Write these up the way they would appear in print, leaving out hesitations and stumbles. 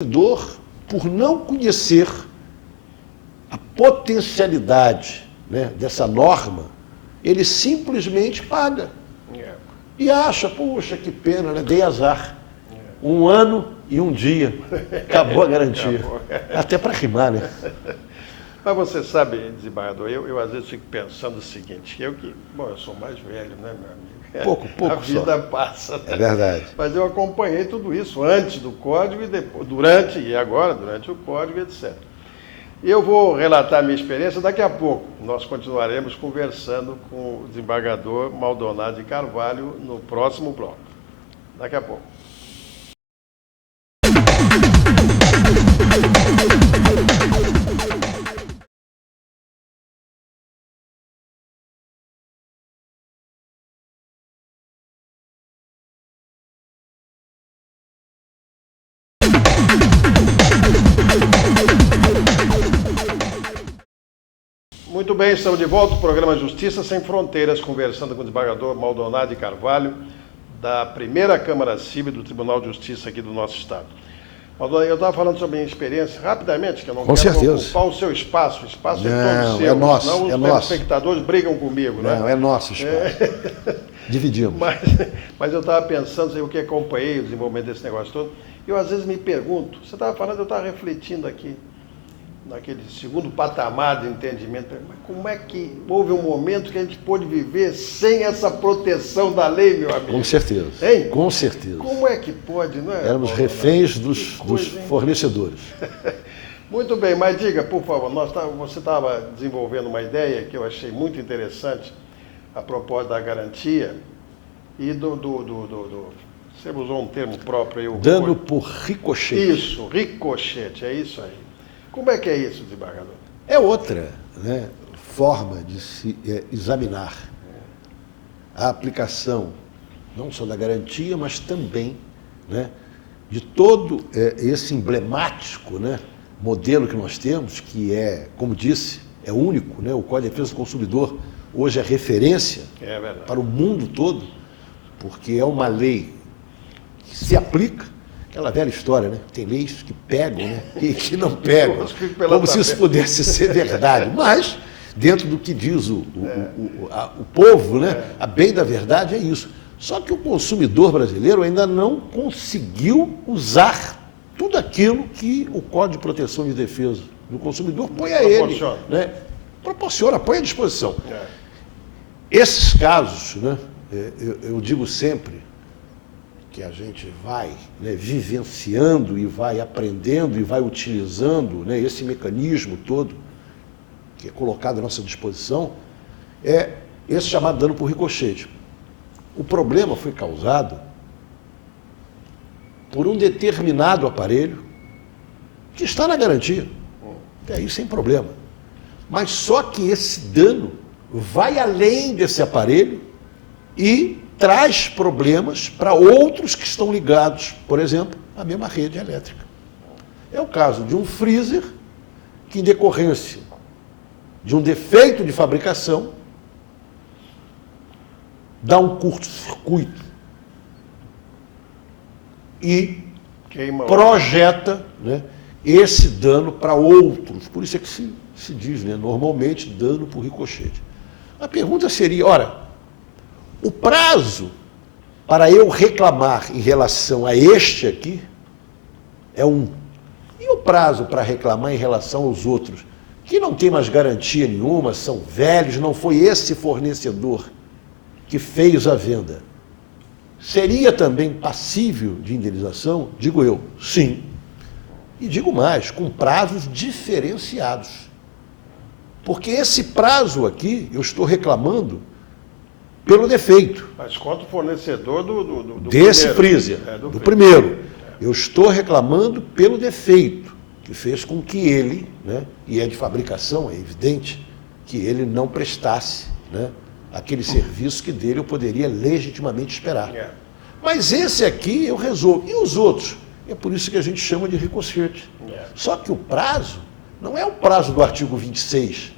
consumidor, por não conhecer a potencialidade, né, dessa norma, ele simplesmente paga. E acha, puxa, que pena, né? Dei azar. 1 ano e 1 dia. Acabou a garantia. Acabou. Até para rimar, né? Mas você sabe, desembargador, eu às vezes fico pensando o seguinte, eu sou mais velho, né, meu amigo? Pouco a vida só. passa. Né? É verdade. Mas eu acompanhei tudo isso antes do código e depois, durante o código, etc. E eu vou relatar a minha experiência daqui a pouco. Nós continuaremos conversando com o desembargador Maldonado de Carvalho no próximo bloco. Daqui a pouco. Muito bem, estamos de volta ao programa Justiça Sem Fronteiras, conversando com o desembargador Maldonado de Carvalho, da primeira Câmara Civil do Tribunal de Justiça aqui do nosso estado. Maldonado, eu estava falando sobre a minha experiência, rapidamente, que eu não quero ocupar o seu espaço. O espaço é todo seu, é nosso, senão os telespectadores brigam comigo, né? Não, é nosso espaço. Dividimos. Mas eu estava pensando, eu que acompanhei o desenvolvimento desse negócio todo, eu às vezes me pergunto, você estava falando, eu estava refletindo aqui, naquele segundo patamar de entendimento, mas como é que houve um momento que a gente pôde viver sem essa proteção da lei, meu amigo? Com certeza. Hein? Com certeza. Como é que pode, não é? Éramos reféns dos fornecedores. Muito bem, mas diga, por favor, você estava desenvolvendo uma ideia que eu achei muito interessante a propósito da garantia e você usou um termo próprio aí. Dano por ricochete. Isso, ricochete, é isso aí. Como é que é isso, desembargador? É outra, né, forma de se examinar a aplicação, não só da garantia, mas também, né, de todo esse emblemático, né, modelo que nós temos, que é, como disse, é único, né, o Código de Defesa do Consumidor hoje é referência para o mundo todo, porque é uma lei que se aplica. Aquela velha história, né? Tem leis que pegam, né? E que não pegam. Como se isso pudesse ser verdade. Mas, dentro do que diz o povo, né? A bem da verdade é isso. Só que o consumidor brasileiro ainda não conseguiu usar tudo aquilo que o Código de Proteção e Defesa do Consumidor põe a ele. Né? Proporciona, põe à disposição. Esses casos, né? Eu digo sempre, que a gente vai, né, vivenciando e vai aprendendo e vai utilizando, né, esse mecanismo todo que é colocado à nossa disposição, é esse chamado dano por ricochete. O problema foi causado por um determinado aparelho que está na garantia, até aí sem problema. Mas só que esse dano vai além desse aparelho e traz problemas para outros que estão ligados, por exemplo, à mesma rede elétrica. É o caso de um freezer que, em decorrência de um defeito de fabricação, dá um curto-circuito e projeta, né, esse dano para outros. Por isso é que se diz, né, normalmente, dano por ricochete. A pergunta seria, ora, o prazo para eu reclamar em relação a este aqui é 1. E o prazo para reclamar em relação aos outros, que não tem mais garantia nenhuma, são velhos, não foi esse fornecedor que fez a venda, seria também passível de indenização? Digo eu, sim. E digo mais, com prazos diferenciados. Porque esse prazo aqui, eu estou reclamando pelo defeito. Mas contra o fornecedor desse freezer, do primeiro. Eu estou reclamando pelo defeito, que fez com que ele, né, e é de fabricação, é evidente, que ele não prestasse, né, aquele serviço que dele eu poderia legitimamente esperar. Mas esse aqui eu resolvo. E os outros? É por isso que a gente chama de ricochete. Só que o prazo não é o prazo do artigo 26,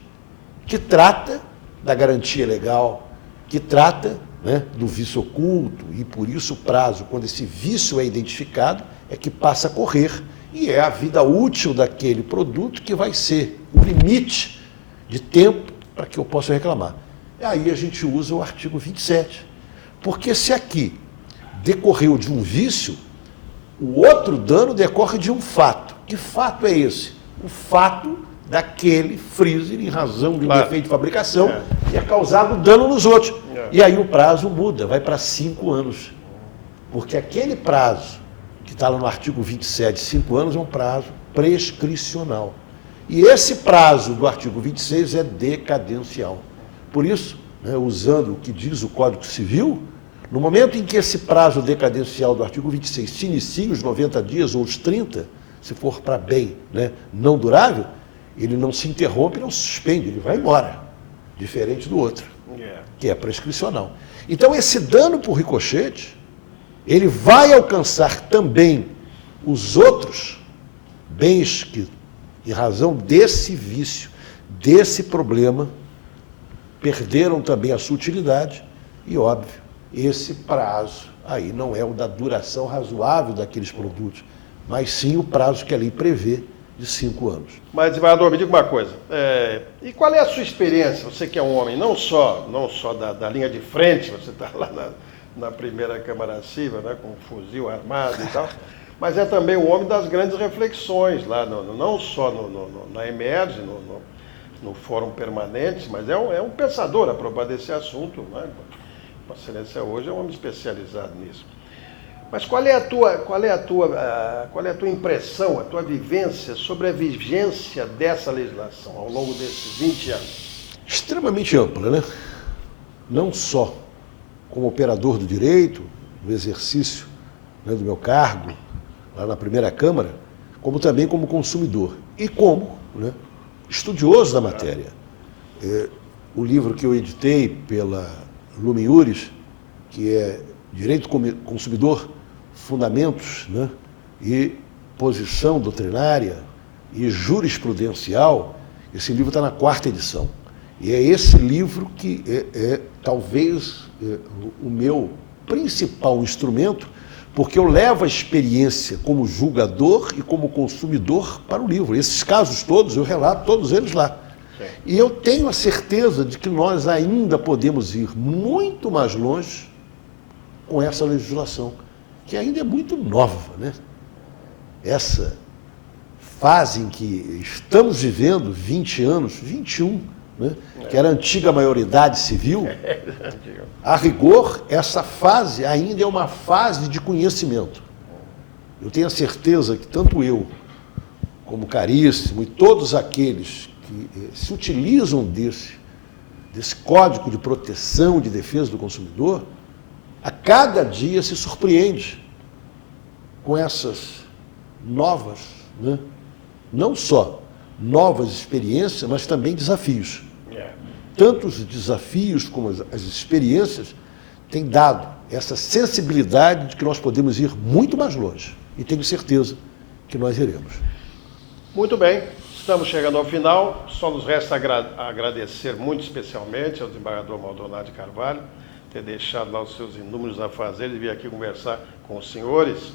que trata da garantia legal, que trata, né, do vício oculto, e por isso o prazo, quando esse vício é identificado, é que passa a correr E é a vida útil daquele produto que vai ser o limite de tempo para que eu possa reclamar. E aí a gente usa o artigo 27. Porque se aqui decorreu de um vício, o outro dano decorre de um fato. Que fato é esse? O fato daquele freezer, em razão de um defeito de fabricação, é causado dano nos outros. E aí o prazo muda, vai para 5 anos. Porque aquele prazo que está lá no artigo 27, 5 anos, é um prazo prescricional. E esse prazo do artigo 26 é decadencial. Por isso, usando o que diz o Código Civil, no momento em que esse prazo decadencial do artigo 26 se inicia, os 90 dias ou os 30, se for para bem não durável, ele não se interrompe, não se suspende, ele vai embora, diferente do outro, que é prescricional. Então, esse dano por ricochete, ele vai alcançar também os outros bens que, em razão desse vício, desse problema, perderam também a sua utilidade e, óbvio, esse prazo aí não é o da duração razoável daqueles produtos, mas sim o prazo que a lei prevê de 5 anos. Mas, desembargador, me diga uma coisa, e qual é a sua experiência? Você que é um homem não só da linha de frente, você está lá na primeira Câmara Civil, com um fuzil armado e tal, mas é também um homem das grandes reflexões, lá não só na Emerge, no Fórum Permanente, mas é um pensador a propósito desse assunto. Vossa Excelência hoje é um homem especializado nisso. Mas qual é a tua impressão, a tua vivência sobre a vigência dessa legislação ao longo desses 20 anos? Extremamente ampla, Não só como operador do direito, no exercício do meu cargo, lá na primeira Câmara, como também como consumidor e como estudioso da matéria. O livro que eu editei pela Lumen Iuris, que é Direito Consumidor, Fundamentos e Posição Doutrinária e Jurisprudencial, esse livro está na 4ª edição. E é esse livro que talvez o meu principal instrumento, porque eu levo a experiência como julgador e como consumidor para o livro. Esses casos todos, eu relato todos eles lá. Sim. E eu tenho a certeza de que nós ainda podemos ir muito mais longe com essa legislação, que ainda é muito nova, Essa fase em que estamos vivendo, 20 anos, 21, que era a antiga maioridade civil, a rigor, essa fase ainda é uma fase de conhecimento. Eu tenho a certeza que tanto eu, como Caríssimo, e todos aqueles que se utilizam desse Código de Proteção e de Defesa do Consumidor, a cada dia se surpreende com essas novas, não só novas experiências, mas também desafios. Tanto os desafios como as experiências têm dado essa sensibilidade de que nós podemos ir muito mais longe. E tenho certeza que nós iremos. Muito bem, estamos chegando ao final. Só nos resta agradecer muito especialmente ao desembargador Maldonado de Carvalho, ter deixado lá os seus inúmeros afazeres e vir aqui conversar com os senhores.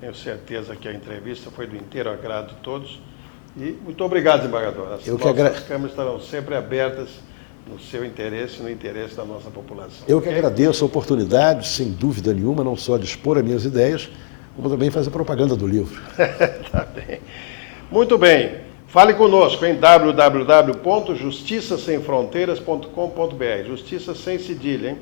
Tenho certeza que a entrevista foi do inteiro agrado de todos. E muito obrigado, desembargador. As nossas câmeras estarão sempre abertas no seu interesse e no interesse da nossa população. Eu que agradeço a oportunidade, sem dúvida nenhuma, não só de expor as minhas ideias, como também fazer propaganda do livro. Tá bem. Muito bem. Fale conosco em www.justiçasemfronteiras.com.br. Justiça sem cedilha, hein?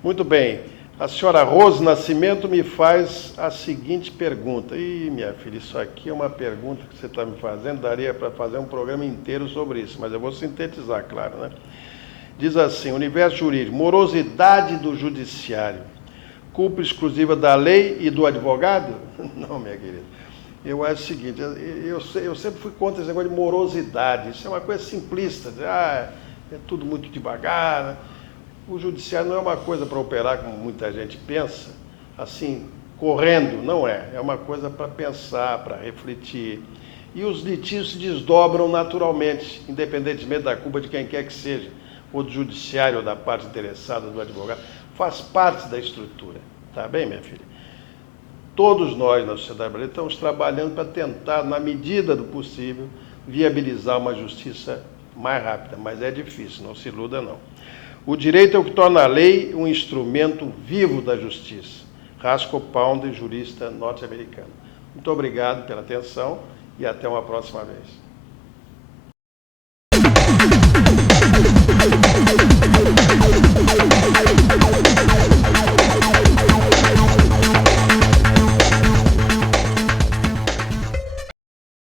Muito bem. A senhora Rose Nascimento me faz a seguinte pergunta. Ih, minha filha, isso aqui é uma pergunta que você está me fazendo, daria para fazer um programa inteiro sobre isso, mas eu vou sintetizar, claro, Diz assim, universo jurídico, morosidade do judiciário, culpa exclusiva da lei e do advogado? Não, minha querida. Eu acho o seguinte, eu sempre fui contra esse negócio de morosidade, isso é uma coisa simplista, é tudo muito devagar, O judiciário não é uma coisa para operar, como muita gente pensa, assim, correndo, não é. É uma coisa para pensar, para refletir. E os litígios se desdobram naturalmente, independentemente da culpa de quem quer que seja, ou do judiciário, ou da parte interessada, do advogado. Faz parte da estrutura. Tá bem, minha filha? todos nós na sociedade brasileira estamos trabalhando para tentar, na medida do possível, viabilizar uma justiça mais rápida, mas é difícil, não se iluda não. O direito é o que torna a lei um instrumento vivo da justiça. Roscoe Pound, jurista norte-americano. Muito obrigado pela atenção e até uma próxima vez.